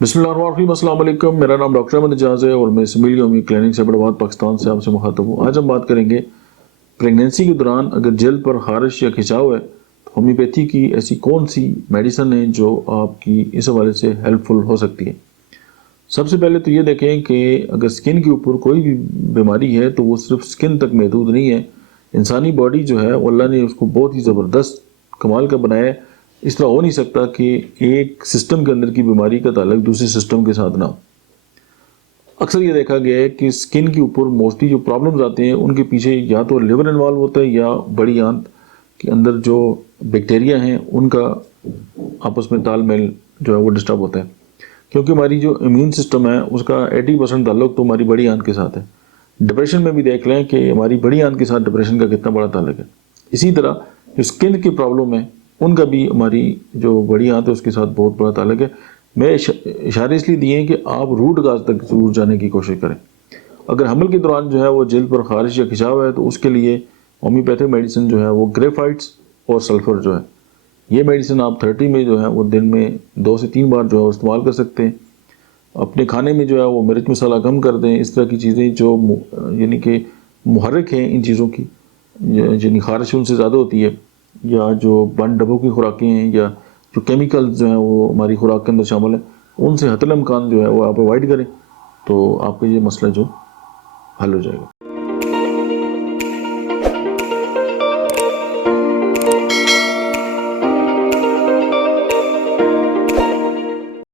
बिस्मिल्लाहिर्रहमानिर्रहीम, अस्सलाम वालेकुम। मेरा नाम डॉक्टर अहमद एजाज है और मैं इसमाइल योमी क्लिनिक से हैदराबाद पाकिस्तान से आपसे मुखातब हूँ। आज हम बात करेंगे प्रेगनेंसी के दौरान अगर जल्द पर खारिश या खिंचाव है तो होम्योपैथी की ऐसी कौन सी मेडिसिन है जो आपकी इस हवाले से हेल्पफुल हो सकती है। सबसे पहले तो ये देखें कि अगर स्किन के ऊपर कोई भी बीमारी है तो वो सिर्फ स्किन तक महदूद नहीं है। इंसानी बॉडी जो है वो अल्लाह ने उसको बहुत ही ज़बरदस्त कमाल का बनाया है। इस तरह हो नहीं सकता कि एक सिस्टम के अंदर की बीमारी का ताल्लुक दूसरे सिस्टम के साथ ना हो। अक्सर ये देखा गया है कि स्किन के ऊपर मोस्टली जो प्रॉब्लम्स आते हैं उनके पीछे या तो लिवर इन्वॉल्व होता है या बड़ी आंत के अंदर जो बैक्टीरिया हैं उनका आपस में तालमेल जो है वो डिस्टर्ब होता है, क्योंकि हमारी जो इम्यून सिस्टम है उसका 80% ताल्लुक तो हमारी बड़ी आंत के साथ है। डिप्रेशन में भी देख लें कि हमारी बड़ी आंत के साथ डिप्रेशन का कितना बड़ा ताल्लुक है। इसी तरह जो स्किन की प्रॉब्लम है उनका भी हमारी जो बड़ी आंत है उसके साथ बहुत बड़ा ताल्लुक है। मैं इशारे इसलिए दिए हैं कि आप रूट काज तक जरूर जाने की कोशिश करें। अगर हमल के दौरान जो है वो जल्द पर खारिश या खिंचाव है तो उसके लिए होम्योपैथिक मेडिसिन जो है वो ग्रेफाइट्स और सल्फर जो है ये मेडिसिन आप 30 में जो है वो दिन में 2 से 3 बार जो है वो इस्तेमाल कर सकते हैं। अपने खाने में जो है वो मिर्च मसाला कम कर दें। इस तरह की चीज़ें जो यानी कि मुहर्रिक हैं इन चीज़ों की, यानी खारिश उनसे ज़्यादा होती है, या जो बंद डब्बों की खुराकें हैं या जो केमिकल्स जो हैं वो हमारी खुराक के अंदर शामिल है, उनसे हतल इम्कान जो है वो आप अवॉइड करें तो आपका ये मसला जो हल हो जाएगा।